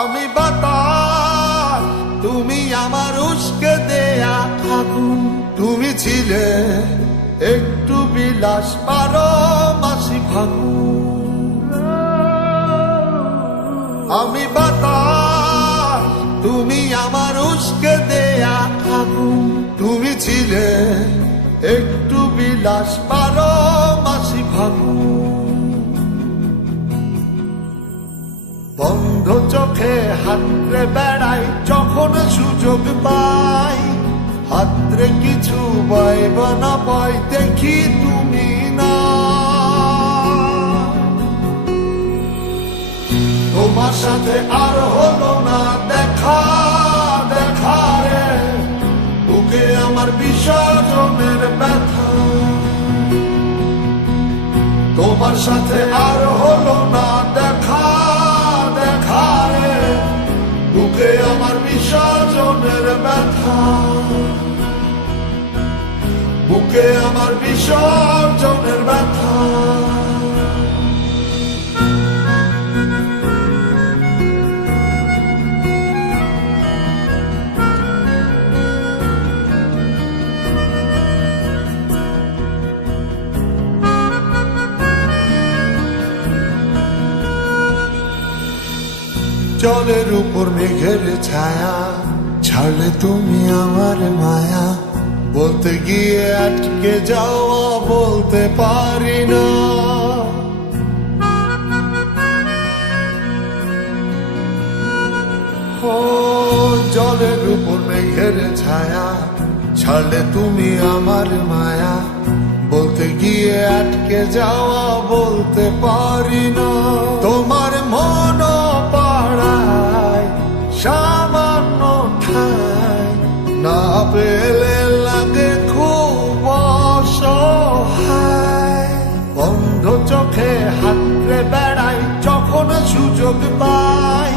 আমি বাতাস, তুমি আমার উস্কে দেয়া আগুন। তুমি ছিলে একটু বিলাস, 12 মাসি ফাগুন। আমি বাতাস, তুমি আমার উস্কে দেয়া আগুন। তুমি ছিলে একটু বিলাস, 12 মাসি ফাগুন। বন্ধ চোখে হাতরে বেড়াই যখন সুযোগ পাই, হাতরে কিছু পাইব না পাই দেখি তুমি না। তোমার সাথে আর হলো না দেখা, দেখা রে বুকে আমার বিসর্জনের ব্যথা। তোমার সাথে আর হলো না দেখা, দেখা রে বুকে আমার বিসর্জনের ব্যথা। বুকে আমার বিসর্জনের ব্যথা। জলের উপর মেঘের ছায়া, ছাড়লে তুমি আমার মায়া। বলতে গিয়ে আটকে যাওয়া বলতে পারি না। ও জলের উপর মেঘের ছায়া, ছাড়লে তুমি আমার মায়া। বলতে গিয়ে আটকে যাওয়া বলতে পারি না। তোমার মন পাড়ায় সামান্য ঠাই, না পেলে লাগে খুব অসহায়। বন্ধ চোখে হাতরে বেড়াই যখন সুযোগ পাই,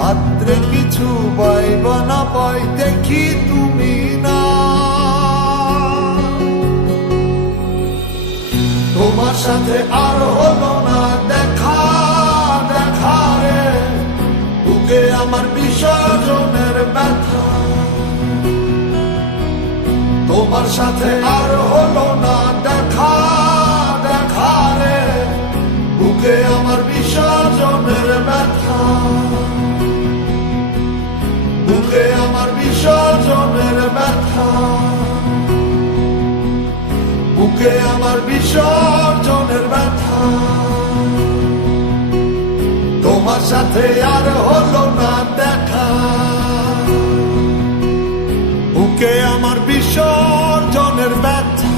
হাতরে কিছু পাইব না পাই দেখি তুমি না। তোমার সাথে আর হলো না দেখা, দেখা রে বুকে আমার বিসর্জনের ব্যথা। তোমার সাথে আর হলো না দেখা, দেখা রে বুকে আমার বিসর্জনের ব্যথা। বুকে আমার বিসর্জনের ব্যথা। বুকে আমার বিসর্জনের ব্যথা। তোমার সাথে আর হলো না দেখা, বুকে আমার বিসর্জনের ব্যথা।